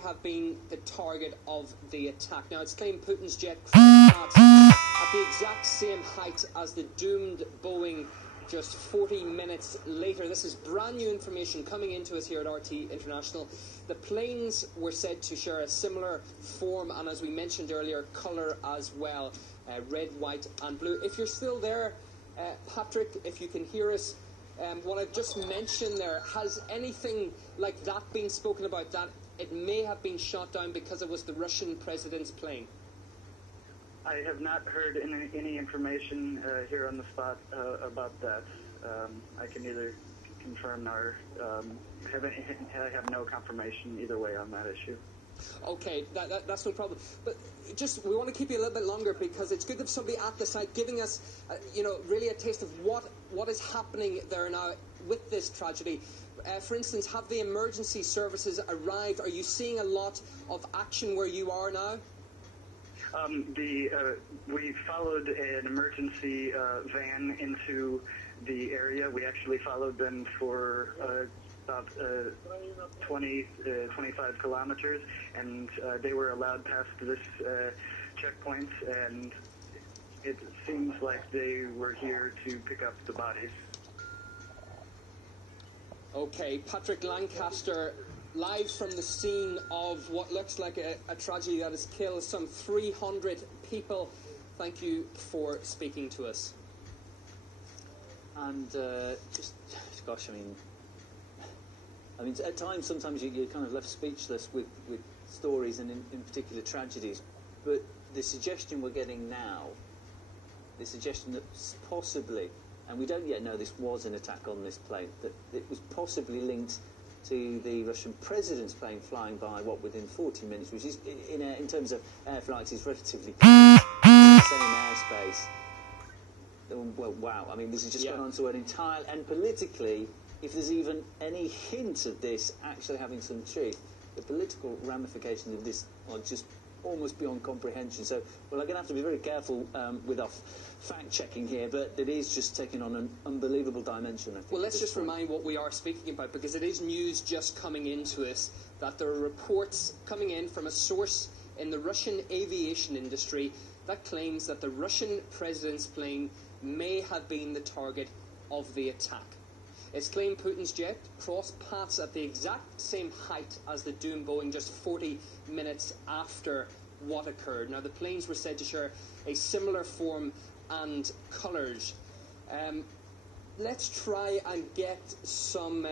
have been the target of the attack. Now, it's claimed Putin's jet crashed at the exact same height as the doomed Boeing just 40 minutes later. This is brand new information coming into us here at RT International. The planes were said to share a similar form and, as we mentioned earlier, colour as well, red, white and blue. If you're still there, Patrick, if you can hear us, what I've just mentioned there, has anything like that been spoken about, that it may have been shot down because it was the Russian president's plane? I have not heard any information here on the spot about that. I can neither confirm nor I have no confirmation either way on that issue. Okay, that's no problem. But just, we want to keep you a little bit longer because it's good to have somebody at the site giving us, really a taste of what is happening there now with this tragedy. For instance, have the emergency services arrived? Are you seeing a lot of action where you are now? We followed an emergency van into the area. We actually followed them for about 25 kilometers, and they were allowed past this checkpoint, and it seems like they were here to pick up the bodies. Okay, Patrick Lancaster, live from the scene of what looks like a tragedy that has killed some 300 people. Thank you for speaking to us. And gosh, I mean, at times, sometimes you're kind of left speechless with stories and in particular tragedies. But the suggestion we're getting now, the suggestion that possibly, and we don't yet know this was an attack on this plane, that it was possibly linked to the Russian president's plane flying by, within 40 minutes, which is, in terms of air flights, is relatively close to the same airspace. Well, wow, I mean, this has just gone on to an entire, and politically, if there's even any hint of this actually having some truth, the political ramifications of this are just almost beyond comprehension. So, well, I'm going to have to be very careful with our fact-checking here, but it is just taking on an unbelievable dimension, I think. Well, let's just remind what we are speaking about, because it is news just coming into us that there are reports coming in from a source in the Russian aviation industry that claims that the Russian president's plane may have been the target of the attack. It's claimed Putin's jet crossed paths at the exact same height as the doomed Boeing just 40 minutes after what occurred. Now, the planes were said to share a similar form and colours. Let's try and get some